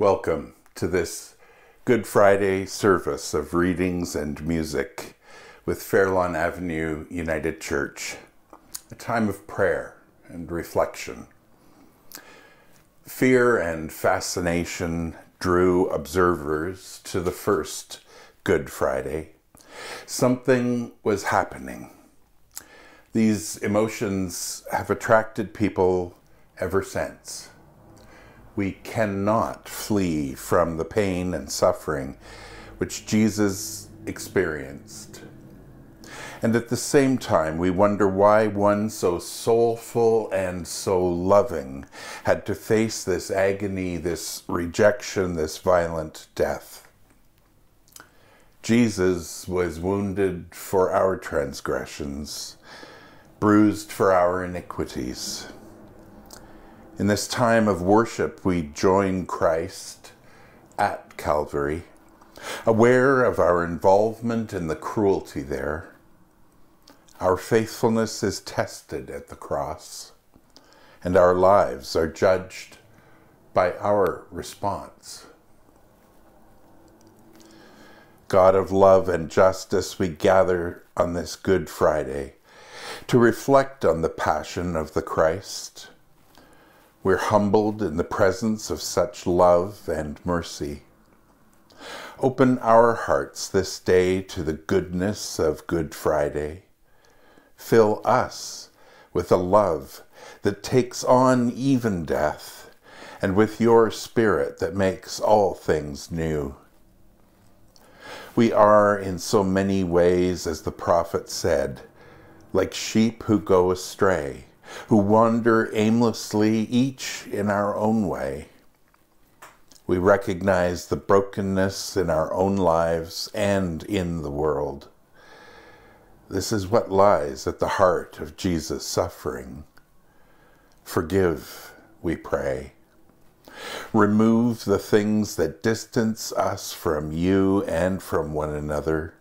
Welcome to this Good Friday service of readings and music with Fairlawn Avenue United Church, a time of prayer and reflection. Fear and fascination drew observers to the first Good Friday. Something was happening. These emotions have attracted people ever since. We cannot flee from the pain and suffering which Jesus experienced. And at the same time, we wonder why one so soulful and so loving had to face this agony, this rejection, this violent death. Jesus was wounded for our transgressions, bruised for our iniquities. In this time of worship, we join Christ at Calvary, aware of our involvement in the cruelty there. Our faithfulness is tested at the cross, and our lives are judged by our response. God of love and justice, we gather on this Good Friday to reflect on the passion of the Christ. We're humbled in the presence of such love and mercy. Open our hearts this day to the goodness of Good Friday. Fill us with a love that takes on even death, and with your Spirit that makes all things new. We are in so many ways, as the prophet said, like sheep who go astray, who wander aimlessly, each in our own way. We recognize the brokenness in our own lives and in the world. This is what lies at the heart of Jesus' suffering. Forgive, we pray. Remove the things that distance us from you and from one another.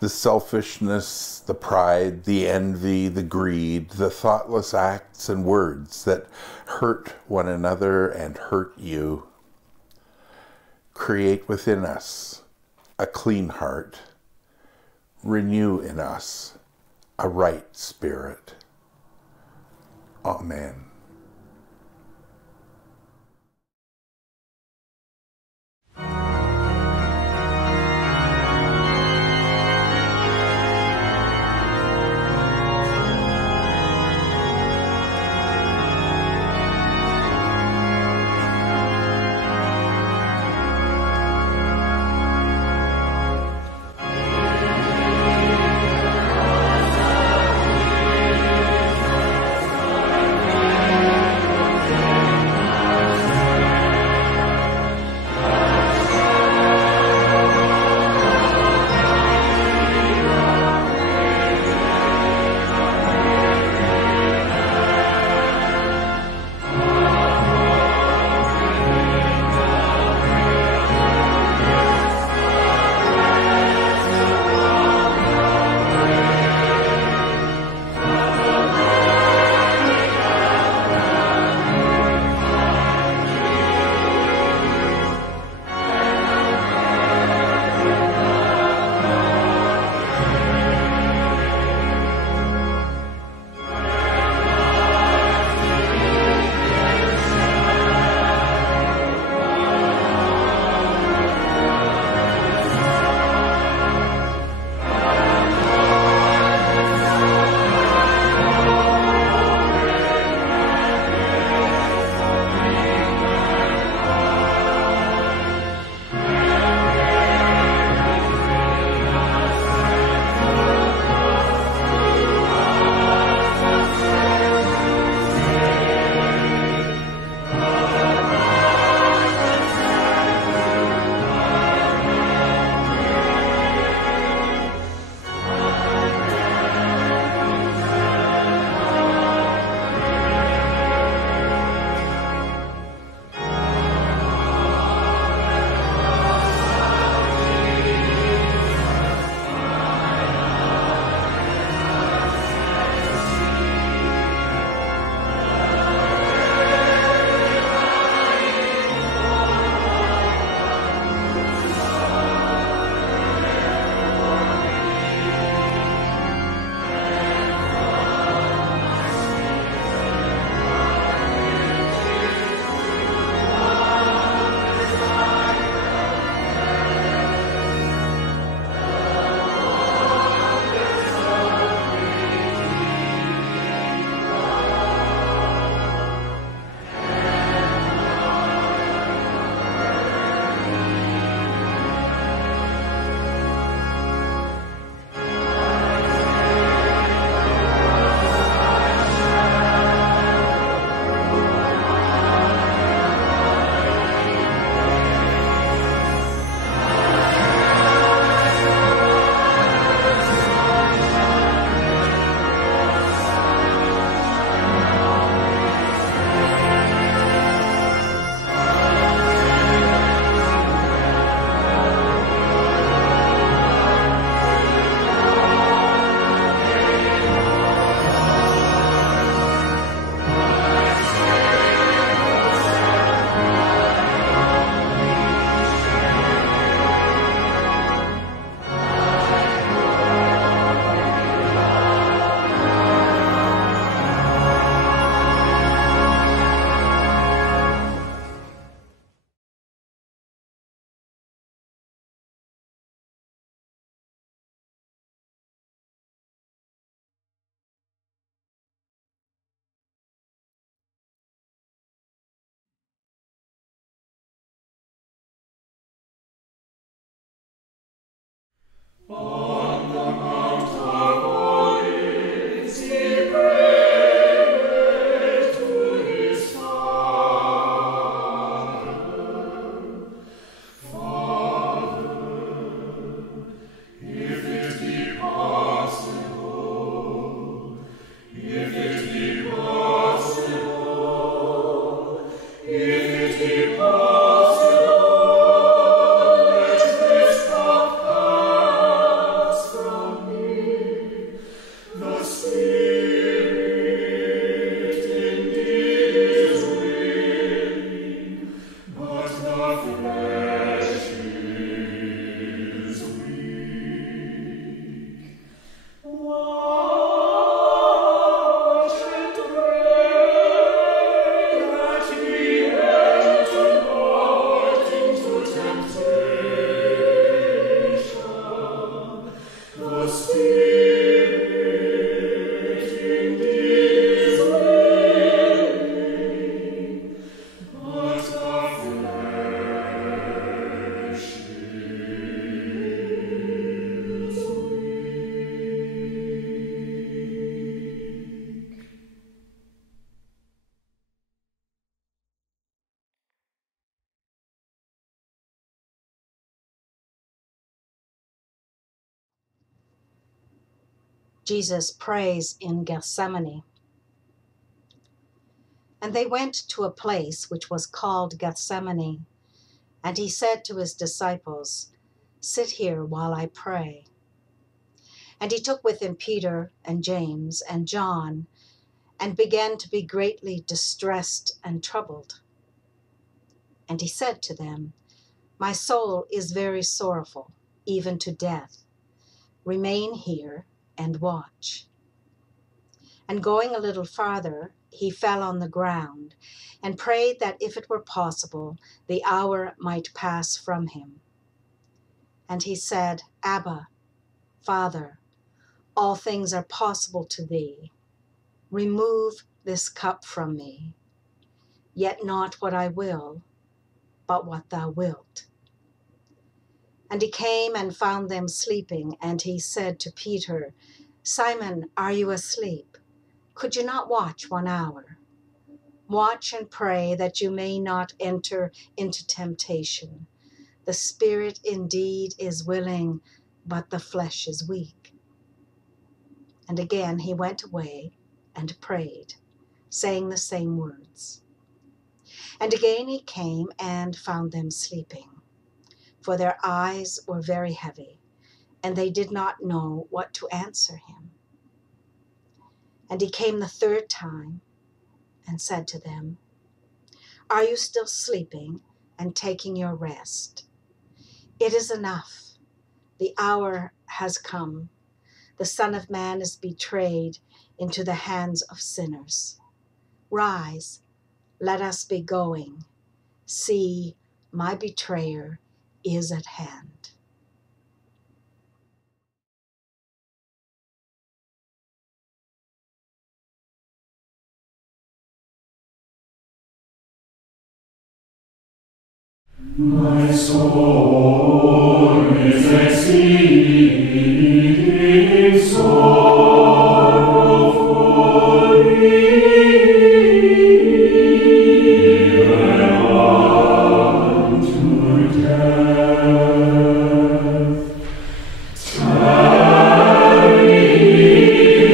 The selfishness, the pride, the envy, the greed, the thoughtless acts and words that hurt one another and hurt you. Create within us a clean heart. Renew in us a right spirit. Amen. Jesus prays in Gethsemane. And they went to a place which was called Gethsemane, and he said to his disciples, "Sit here while I pray." And he took with him Peter and James and John, and began to be greatly distressed and troubled. And he said to them, "My soul is very sorrowful, even to death. Remain here and watch." And going a little farther, he fell on the ground and prayed that if it were possible, the hour might pass from him. And he said, "Abba, Father, all things are possible to thee. Remove this cup from me. Yet not what I will, but what thou wilt." And he came and found them sleeping, and he said to Peter, "Simon, are you asleep? Could you not watch 1 hour? Watch and pray that you may not enter into temptation. The spirit indeed is willing, but the flesh is weak." And again he went away and prayed, saying the same words. And again he came and found them sleeping, for their eyes were very heavy, and they did not know what to answer him. And he came the third time and said to them, "Are you still sleeping and taking your rest? It is enough. The hour has come. The Son of Man is betrayed into the hands of sinners. Rise, let us be going. See, my betrayer is at hand." My soul is exceeding sorrowful, even unto death. Tarry here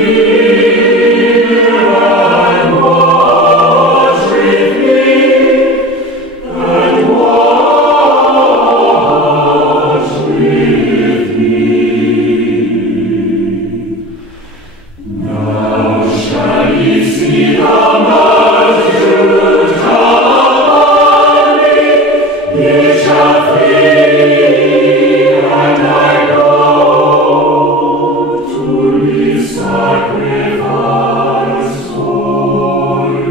and watch with me, and watch with me. Now shall ye see the multitude come upon me. Ye shall flee, and I go to be sacrificed for you.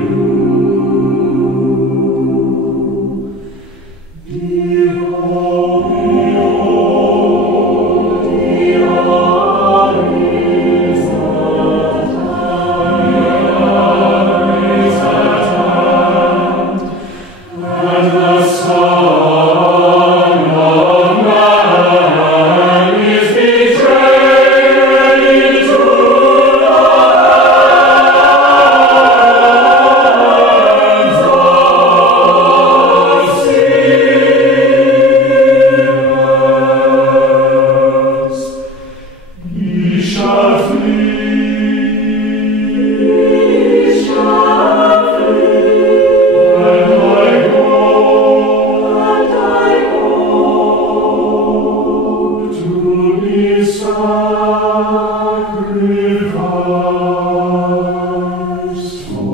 Behold, the hour is at hand, and the Son of Man is betrayed into the hands of sinners. Ye shall flee, and I go to be sacrificed for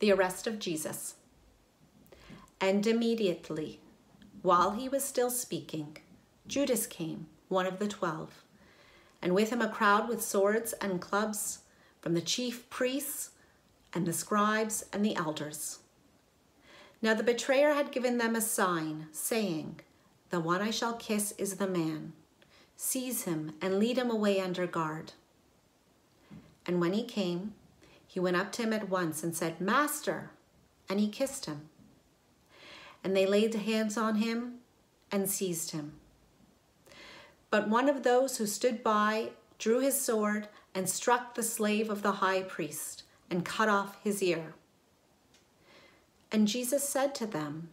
The arrest of Jesus. And immediately, while he was still speaking, Judas came, one of the 12, and with him a crowd with swords and clubs from the chief priests and the scribes and the elders. Now the betrayer had given them a sign, saying, "The one I shall kiss is the man. Seize him and lead him away under guard." And when he came, he went up to him at once and said, "Master," and he kissed him. and they laid hands on him and seized him. But one of those who stood by drew his sword and struck the slave of the high priest and cut off his ear. And Jesus said to them,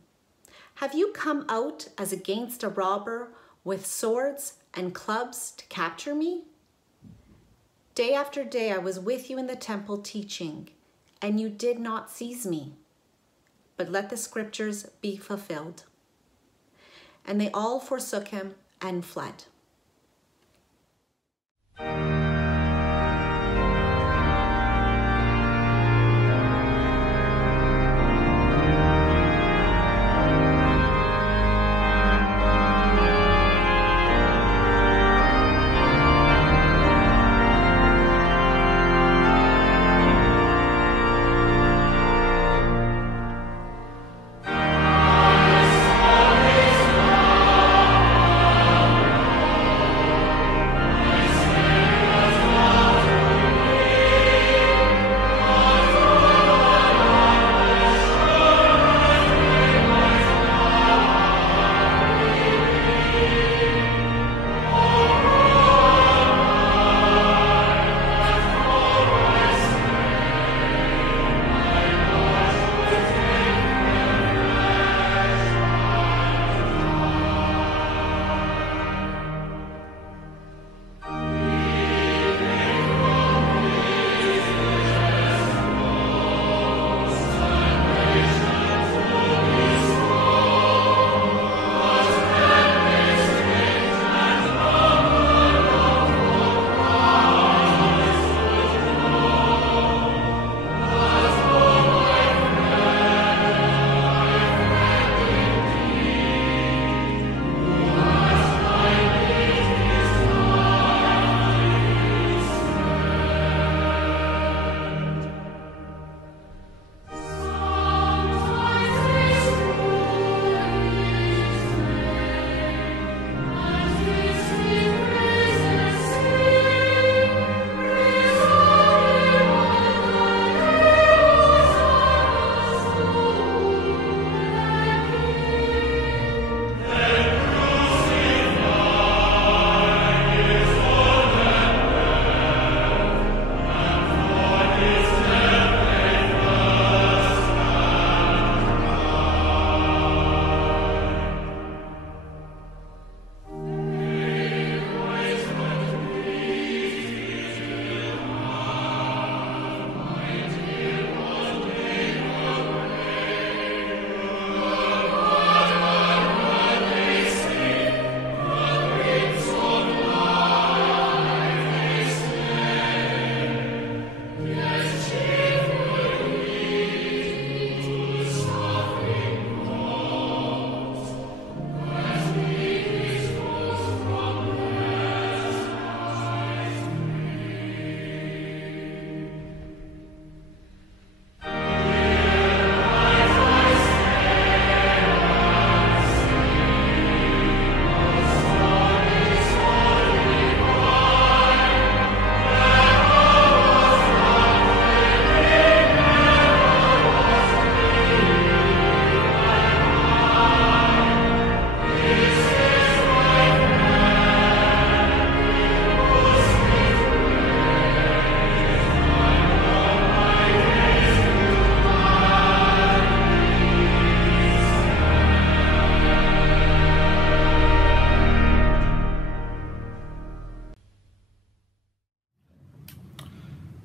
"Have you come out as against a robber with swords and clubs to capture me? Day after day I was with you in the temple teaching, and you did not seize me. But let the scriptures be fulfilled." And they all forsook him and fled.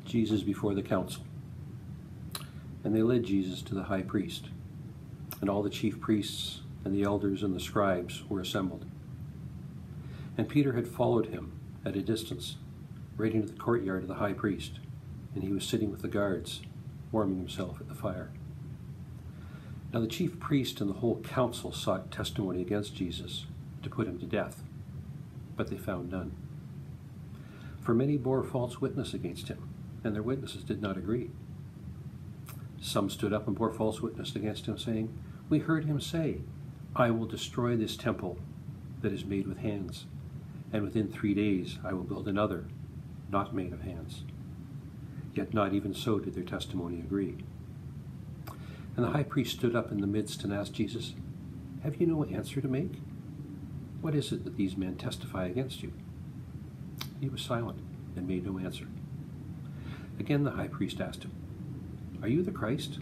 Jesus before the council. And they led Jesus to the high priest, and all the chief priests and the elders and the scribes were assembled. And Peter had followed him at a distance, right into the courtyard of the high priest, and he was sitting with the guards, warming himself at the fire. Now the chief priest and the whole council sought testimony against Jesus to put him to death, but they found none. For many bore false witness against him, and their witnesses did not agree. Some stood up and bore false witness against him, saying, "We heard him say, 'I will destroy this temple that is made with hands, and within 3 days I will build another, not made of hands.' Yet not even so did their testimony agree." And the high priest stood up in the midst and asked Jesus, have you no answer to make? What is it that these men testify against you?" He was silent and made no answer. Again the high priest asked him, "Are you the Christ,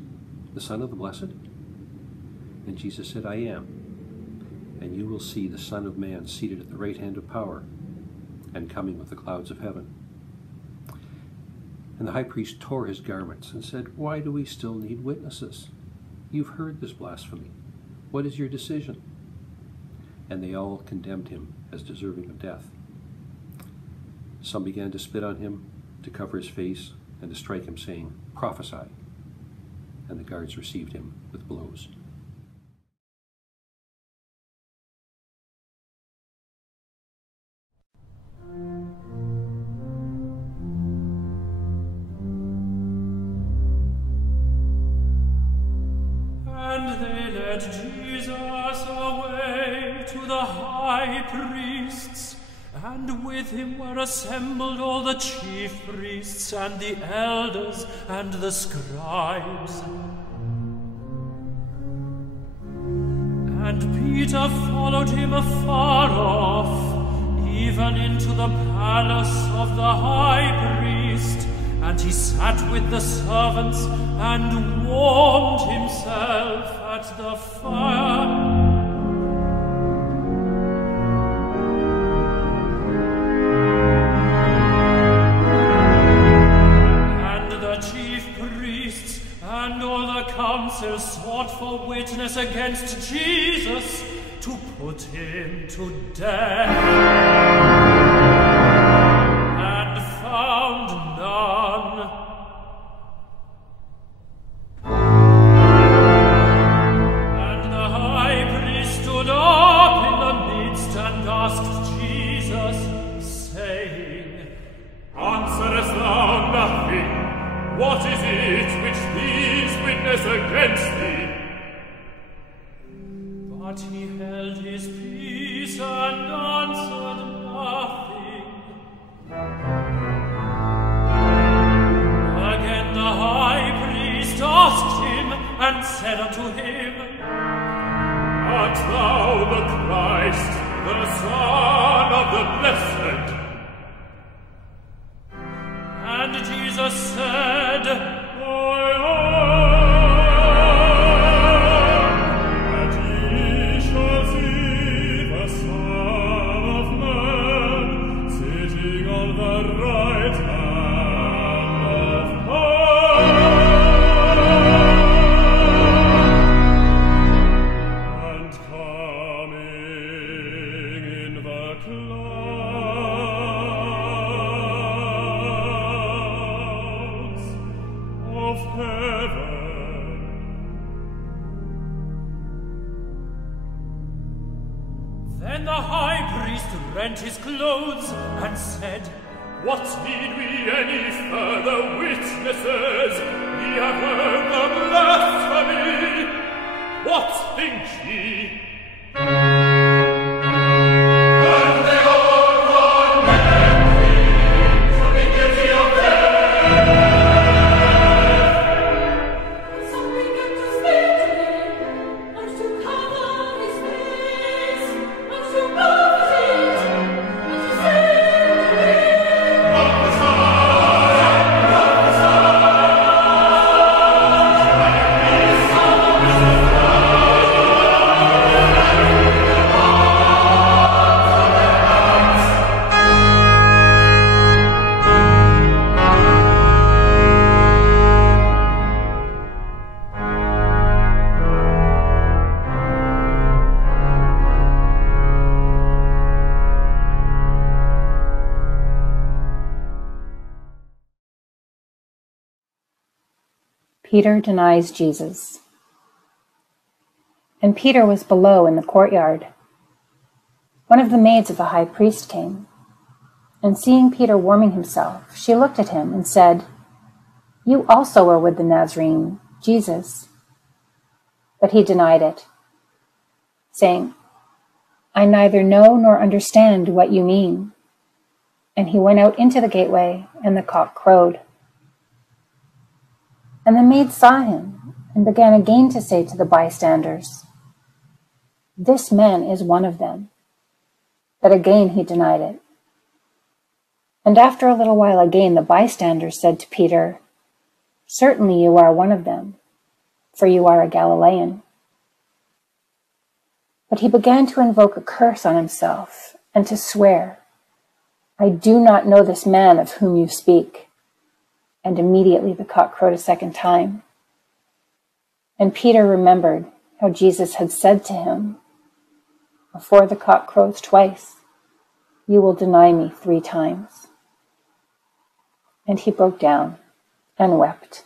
the Son of the Blessed?" And Jesus said, "I am. And you will see the Son of Man seated at the right hand of power and coming with the clouds of heaven." And the high priest tore his garments and said, "Why do we still need witnesses? You've heard this blasphemy. What is your decision?" And they all condemned him as deserving of death. Some began to spit on him, to cover his face, and to strike him, saying, "Prophesy." And the guards received him with blows. And they led Jesus away to the high priests, and with him were assembled all the chief priests and the elders and the scribes. And Peter followed him afar off, even into the palace of the high priest, and he sat with the servants and warmed himself at the fire. And all the council sought for witness against Jesus to put him to death, and found none. And the high priest stood up in the midst and asked Jesus, saying, "Answerest thou nothing? What is it which these witness against thee?" But he held his peace and answered nothing. Again the high priest asked him and said unto him, "Art thou the Christ, the Son of the Blessed?" And Jesus said, "I am, and ye shall see the Son of Man sitting on the right hand of power, and coming in the clouds of heaven." Then the high priest rent his clothes and said, "What need we any further witnesses? We have heard the blasphemy. What think ye?" And they all condemned him to be guilty of death. Some began to spit on him, and to cover his face, and to buffet him, and to say to him, Peter denies Jesus. And Peter was below in the courtyard. One of the maids of the high priest came, and seeing Peter warming himself, she looked at him and said, "You also are with the Nazarene, Jesus." But he denied it, saying, "I neither know nor understand what you mean." And he went out into the gateway, and the cock crowed. And the maid saw him, and began again to say to the bystanders, "This man is one of them." But again he denied it. And after a little while again the bystanders said to Peter, "Certainly you are one of them, for you are a Galilean." But he began to invoke a curse on himself and to swear, "I do not know this man of whom you speak." And immediately the cock crowed a second time. And Peter remembered how Jesus had said to him, "Before the cock crows twice, you will deny me 3 times." And he broke down and wept.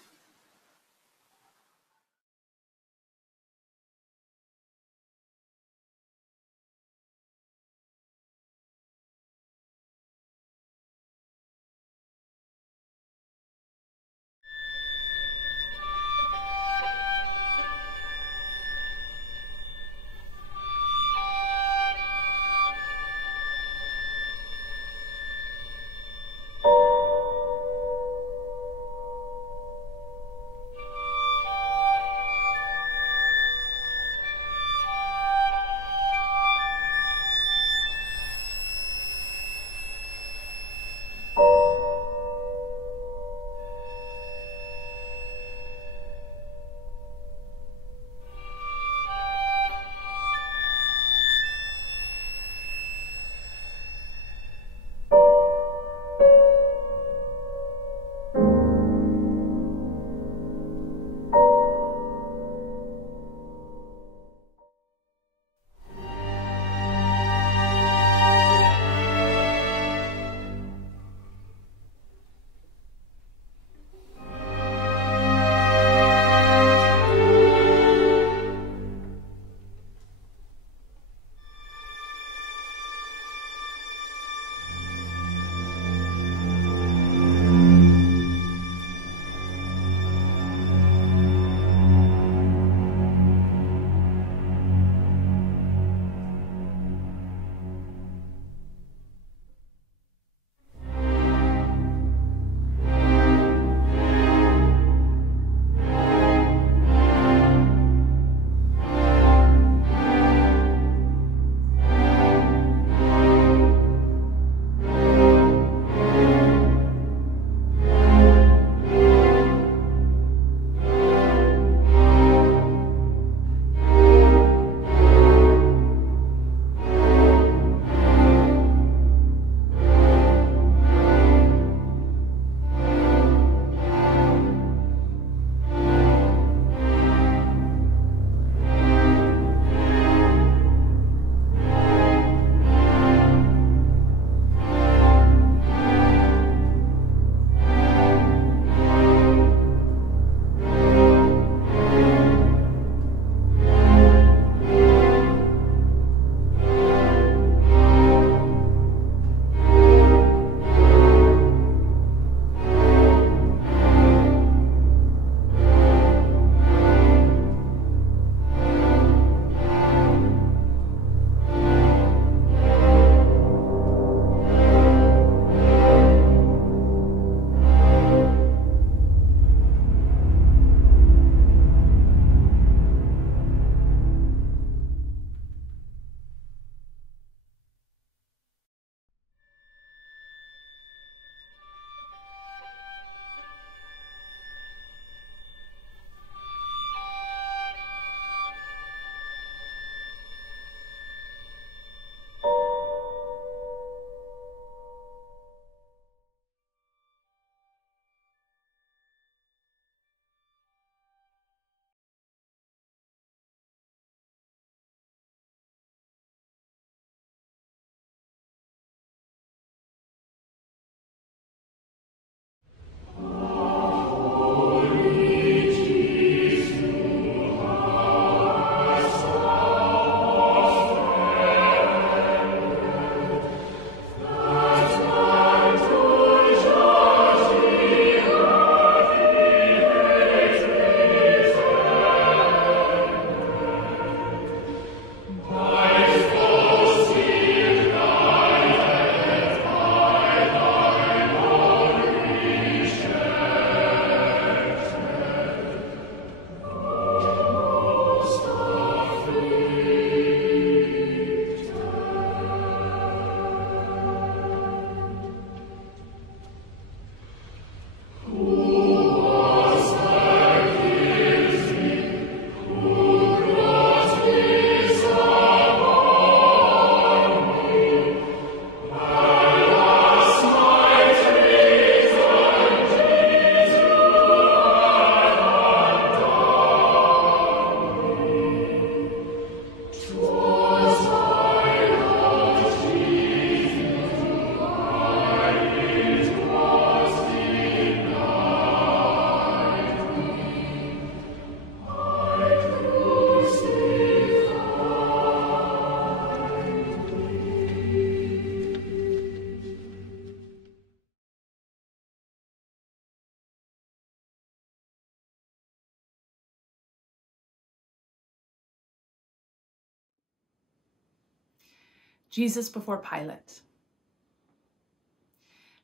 Jesus before Pilate.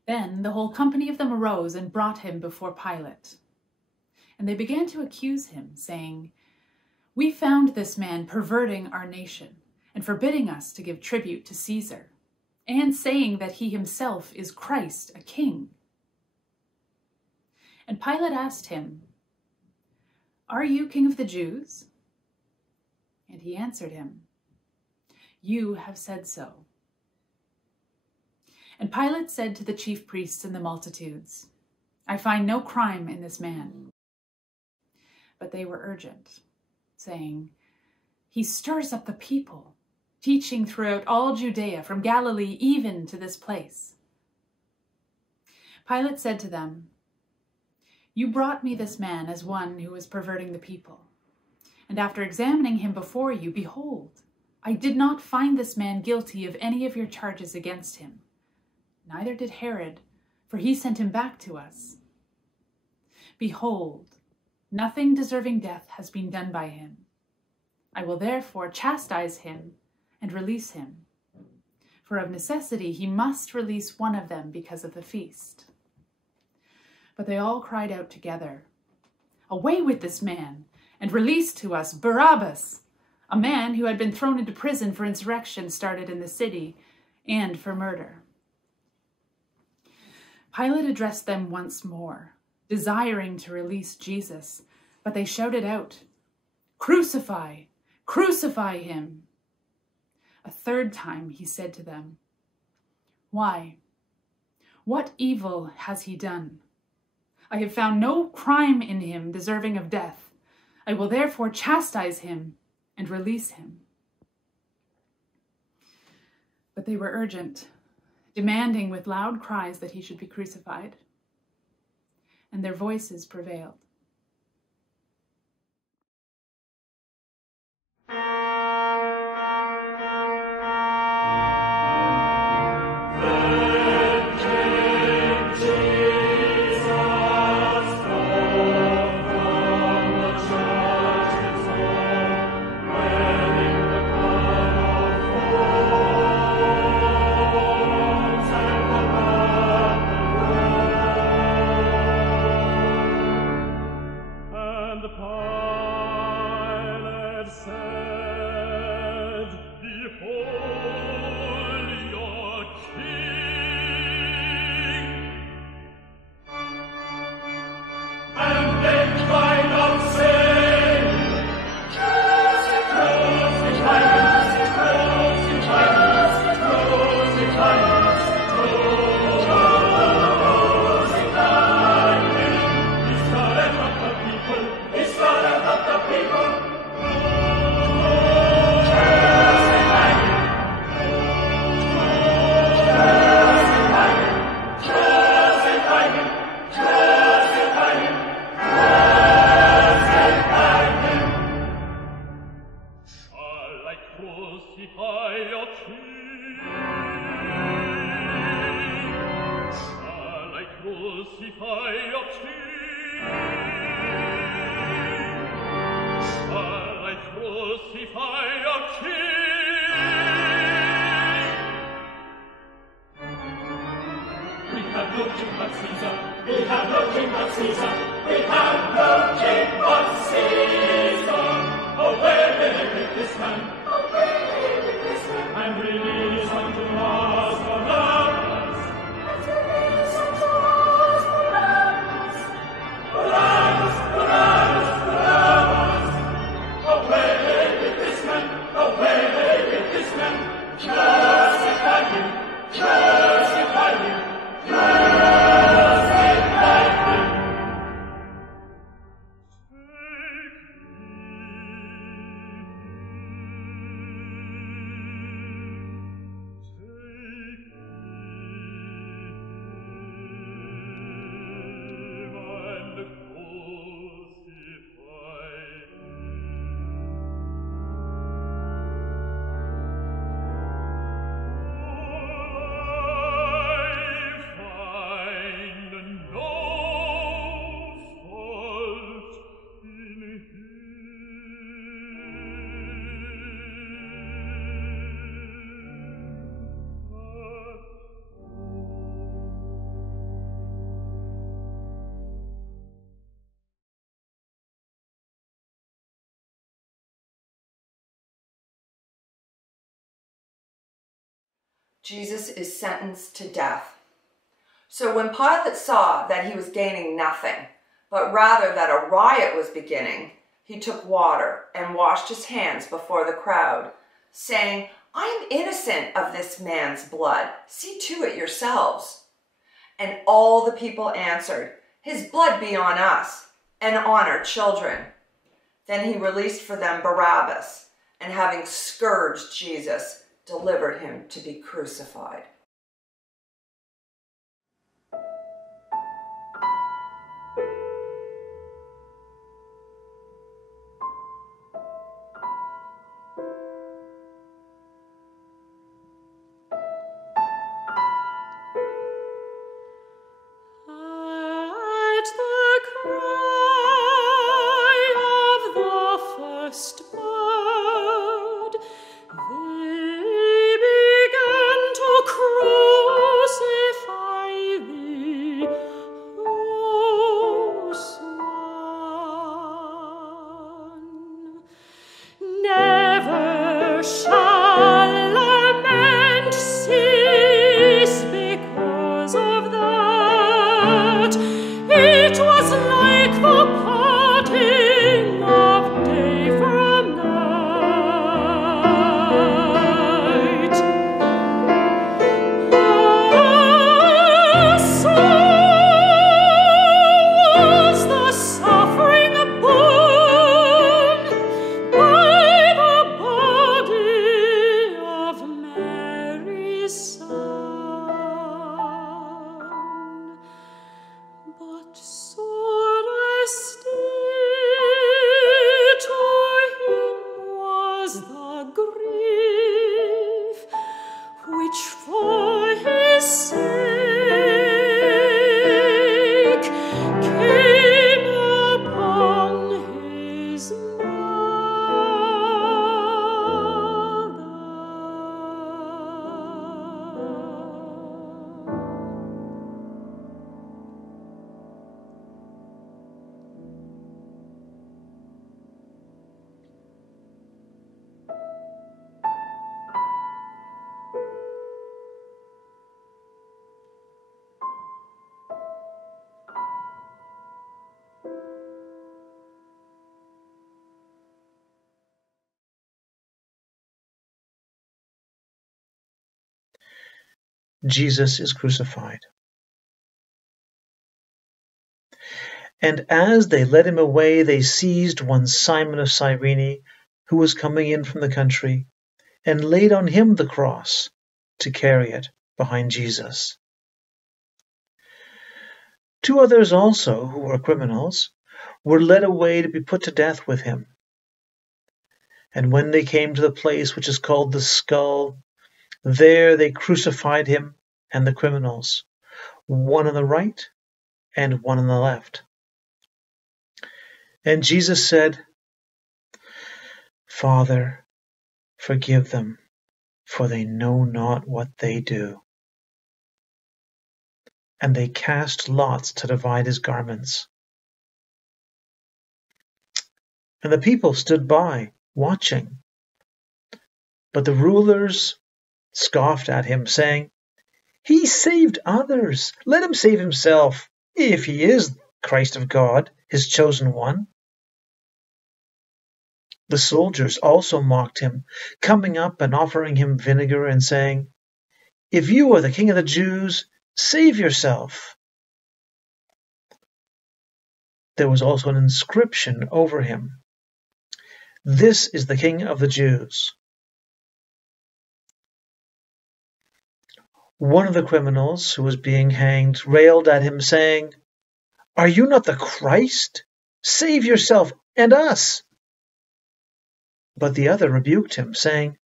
Then the whole company of them arose and brought him before Pilate. And they began to accuse him, saying, "We found this man perverting our nation and forbidding us to give tribute to Caesar, and saying that he himself is Christ, a king." And Pilate asked him, "Are you king of the Jews?" And he answered him, "You have said so." And Pilate said to the chief priests and the multitudes, "I find no crime in this man." But they were urgent, saying, "He stirs up the people, teaching throughout all Judea, from Galilee even to this place." Pilate said to them, "You brought me this man as one who was perverting the people. And after examining him before you, behold, I did not find this man guilty of any of your charges against him. Neither did Herod, for he sent him back to us. Behold, nothing deserving death has been done by him. I will therefore chastise him and release him. For of necessity he must release one of them because of the feast." But they all cried out together, "Away with this man, and release to us Barabbas, a man who had been thrown into prison for insurrection started in the city, and for murder." Pilate addressed them once more, desiring to release Jesus, but they shouted out, "Crucify! Crucify him!" A third time he said to them, "Why? What evil has he done? I have found no crime in him deserving of death. I will therefore chastise him and release him." But they were urgent, demanding with loud cries that he should be crucified, and their voices prevailed. Jesus is sentenced to death. So when Pilate saw that he was gaining nothing, but rather that a riot was beginning, he took water and washed his hands before the crowd, saying, "I am innocent of this man's blood. See to it yourselves." And all the people answered, "His blood be on us and on our children." Then he released for them Barabbas, and having scourged Jesus, delivered him to be crucified. At the cry of the first bird, they began to crucify thee, O Son. Never shall lament cease because of that. It was like the parting of day from night. So was the suffering borne by the body of Mary's Son. But sore still to him was the grief which for his sake came upon his mother. Jesus is crucified. And as they led him away, they seized one Simon of Cyrene, who was coming in from the country, and laid on him the cross to carry it behind Jesus. 2 others also, who were criminals, were led away to be put to death with him. And when they came to the place which is called the Skull, there they crucified him and the criminals, one on the right and one on the left. And Jesus said, "Father, forgive them, for they know not what they do." And they cast lots to divide his garments. And the people stood by, watching. But the rulers scoffed at him, saying, "He saved others. Let him save himself, if he is Christ of God, his chosen one." The soldiers also mocked him, coming up and offering him vinegar and saying, "If you are the King of the Jews, save yourself." There was also an inscription over him, "This is the King of the Jews." One of the criminals who was being hanged railed at him, saying, "Are you not the Christ? Save yourself and us." But the other rebuked him, saying,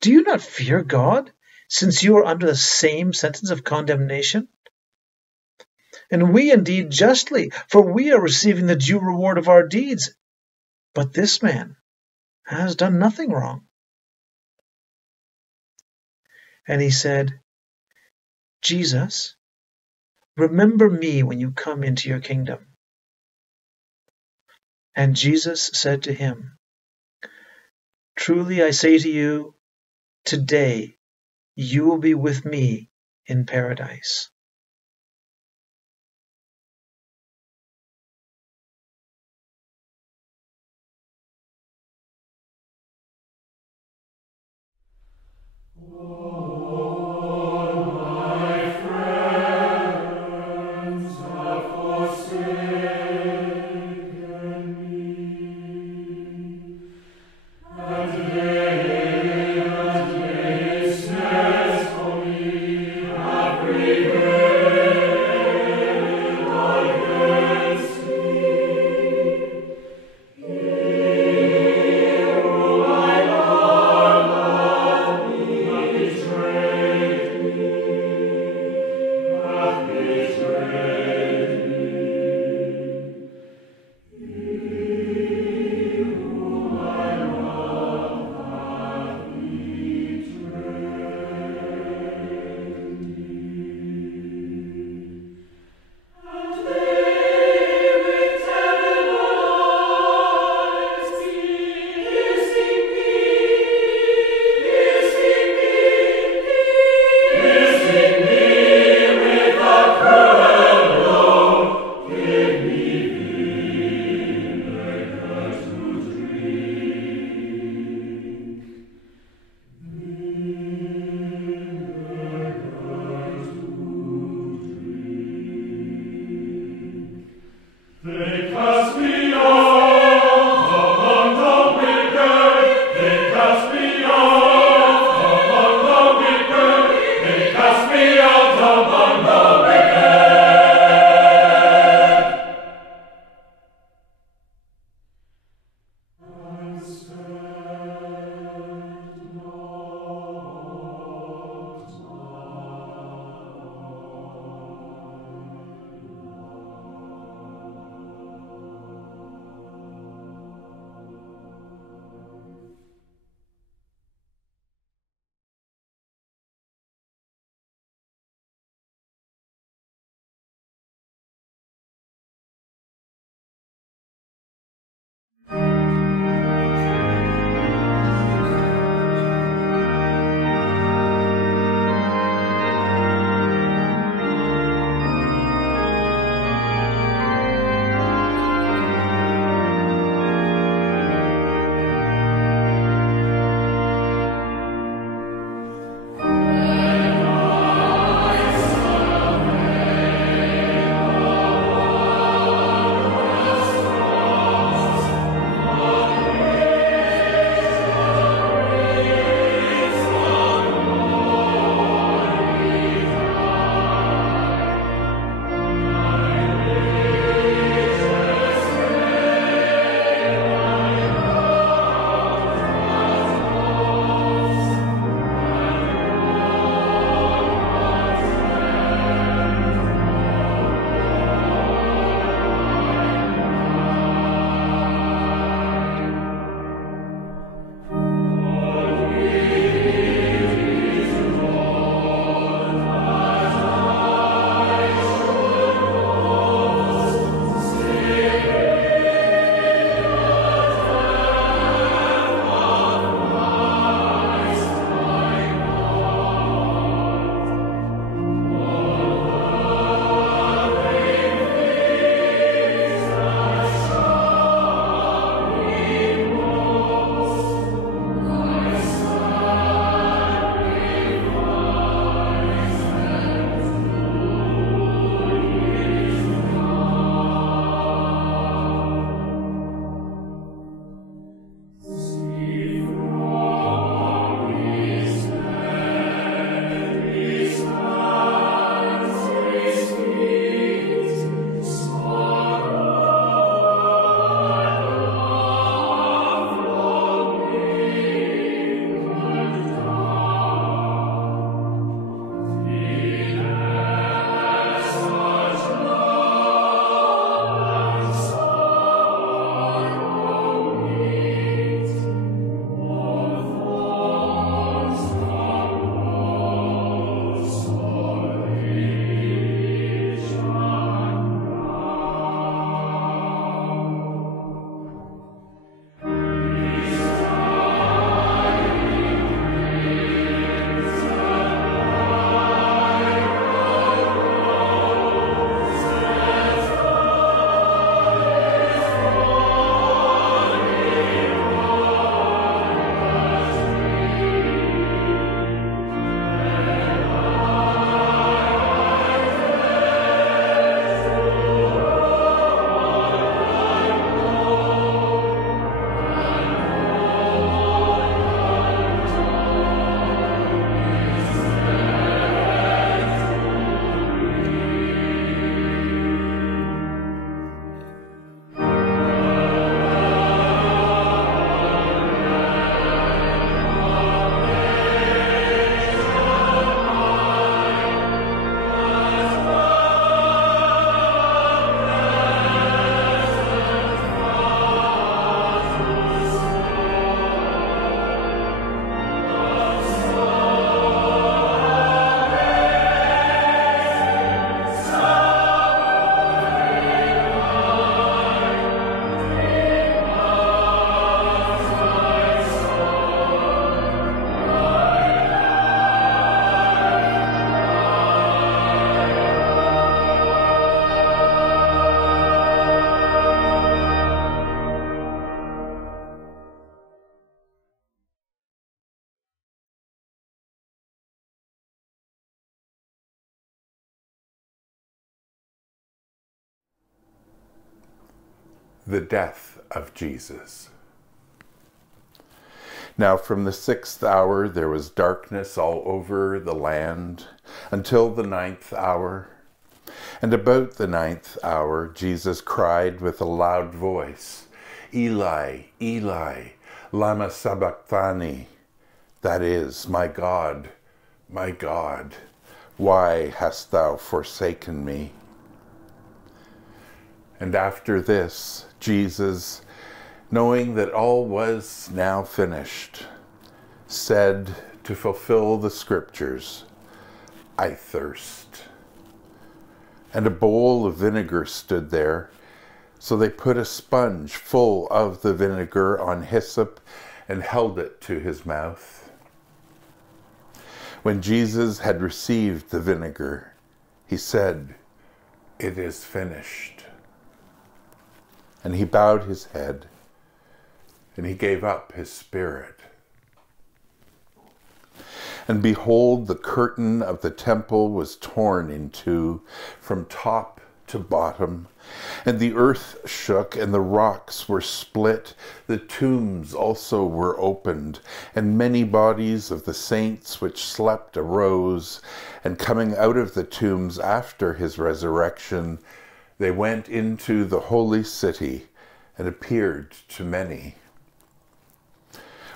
"Do you not fear God, since you are under the same sentence of condemnation? And we indeed justly, for we are receiving the due reward of our deeds. But this man has done nothing wrong." And he said, "Jesus, remember me when you come into your kingdom." And Jesus said to him, "Truly I say to you, today you will be with me in paradise. Betrayed. the death of Jesus. Now from the 6th hour there was darkness all over the land until the 9th hour. And about the 9th hour Jesus cried with a loud voice, Eli, Eli, lama sabachthani, that is, my God, why hast thou forsaken me? And after this, Jesus, knowing that all was now finished, said to fulfill the scriptures, I thirst. And a bowl of vinegar stood there, so they put a sponge full of the vinegar on hyssop and held it to his mouth. When Jesus had received the vinegar, he said, It is finished. And he bowed his head, and he gave up his spirit. And behold, the curtain of the temple was torn in two from top to bottom, and the earth shook, and the rocks were split. The tombs also were opened, and many bodies of the saints which slept arose, and coming out of the tombs after his resurrection, they went into the holy city and appeared to many.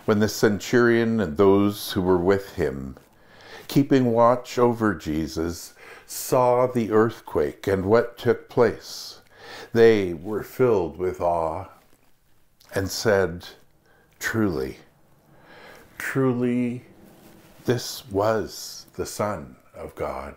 When the centurion and those who were with him, keeping watch over Jesus, saw the earthquake and what took place, they were filled with awe and said, Truly, truly, this was the Son of God.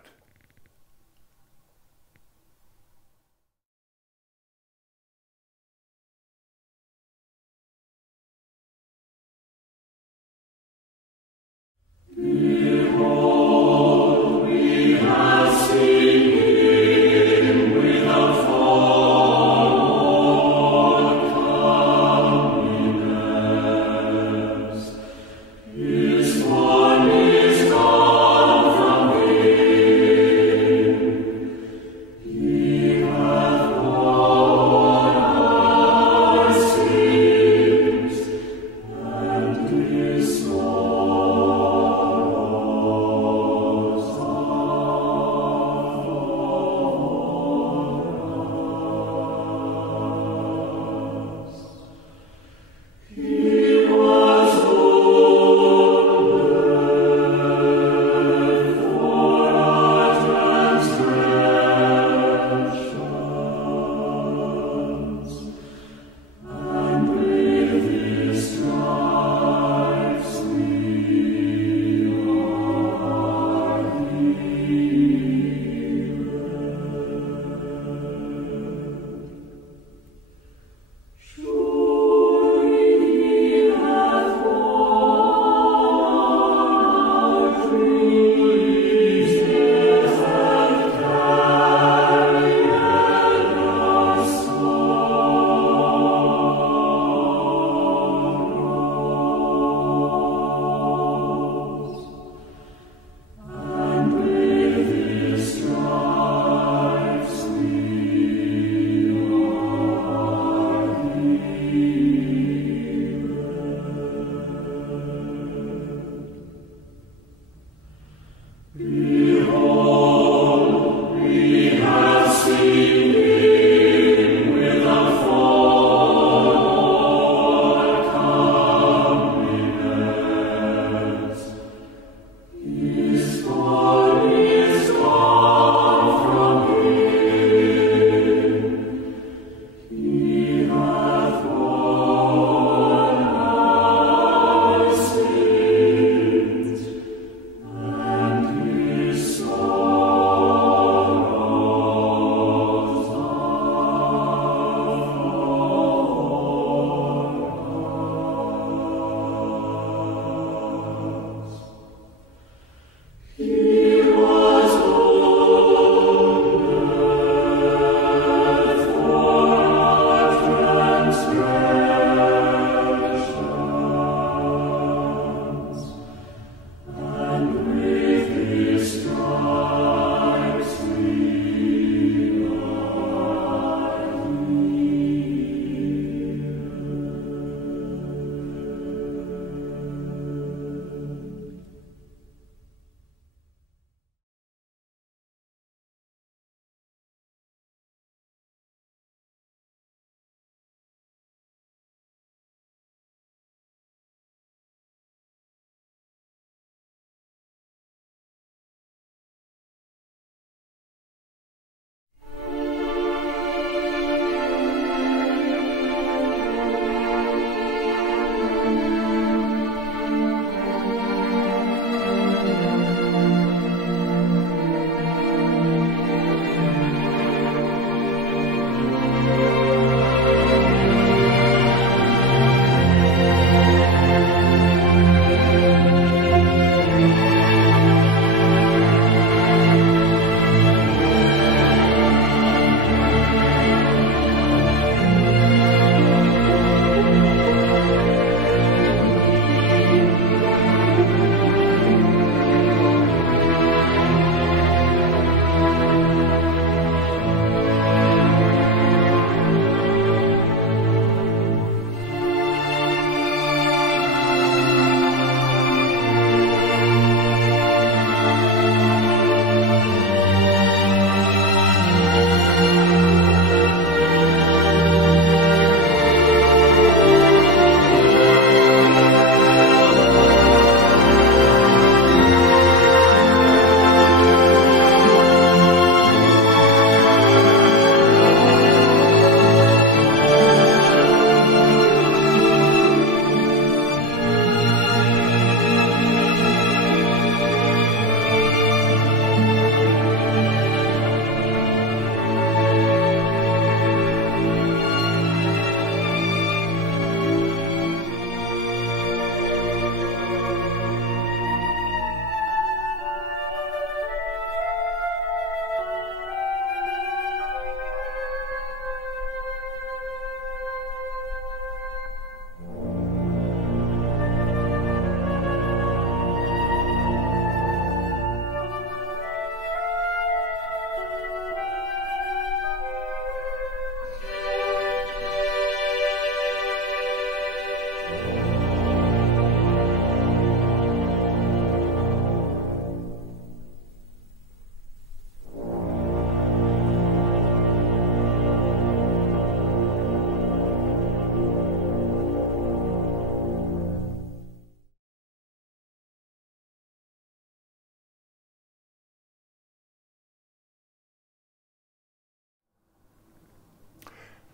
Behold, we have seen him without fault comeliness. His form is gone from him. He hath borne our sins, and his sorrow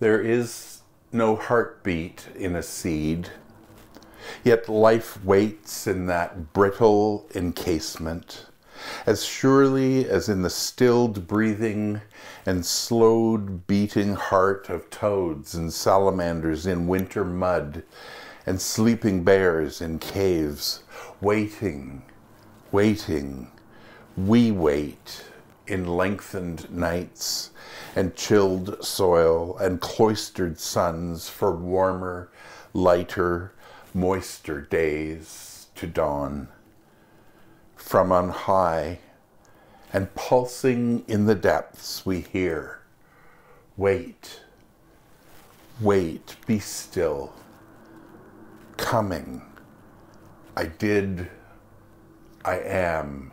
There is no heartbeat in a seed, yet life waits in that brittle encasement, as surely as in the stilled breathing and slowed beating heart of toads and salamanders in winter mud and sleeping bears in caves, waiting, waiting, we wait in lengthened nights and chilled soil and cloistered suns for warmer, lighter, moister days to dawn. From on high and pulsing in the depths we hear, wait, wait, be still, coming, I did, I am,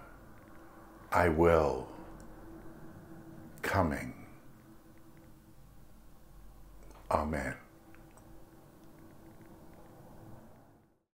I will, coming. Amen.